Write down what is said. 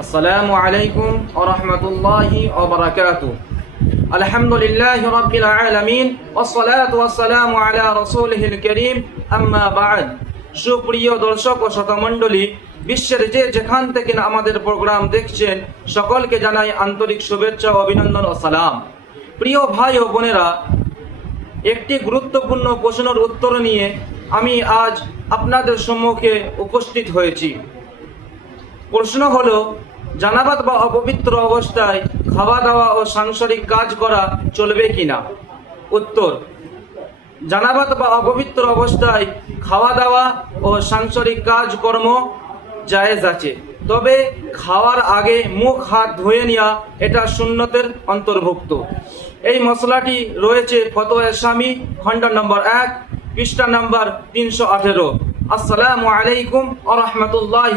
السلام عليكم ورحمة الله وبركاته الحمد لله رب العالمين والصلاة والسلام على رسوله الكريم أما بعد সুপ্রিয় দর্শক ও শতমণ্ডলী বিশ্বের যে যেখান থেকে না আমাদের প্রোগ্রাম দেখছেন সকলকে জানাই আন্তরিক শুভেচ্ছা ও অভিনন্দন ও সালাম প্রিয় ভাই ও বোনেরা একটি গুরুত্বপূর্ণ প্রশ্নের উত্তর নিয়ে আমি আজ আপনাদের সম্মুখে উপস্থিত হয়েছি প্রশ্ন হলো জানাবাত বা অপবিত্র অবস্থায় খাওয়া দাওয়া ও সাংসারিক কাজ করা চলবে কিনা? উত্তর জানাবাত বা অপবিত্র অবস্থায় খাওয়া দাওয়া ও সাংসারিক কাজকর্ম জায়েজ আছে। তবে খাওয়ার আগে মুখ, হাত ধুয়ে নেওয়া, এটা সুন্নতের অন্তর্ভুক্ত। এই মশলাটি রয়েছে ফতোয়া স্বামী খণ্ড নম্বর এক পৃষ্ঠা নম্বর তিনশো আঠেরো। আসসালামু আলাইকুম আ রহমতুল্লাহ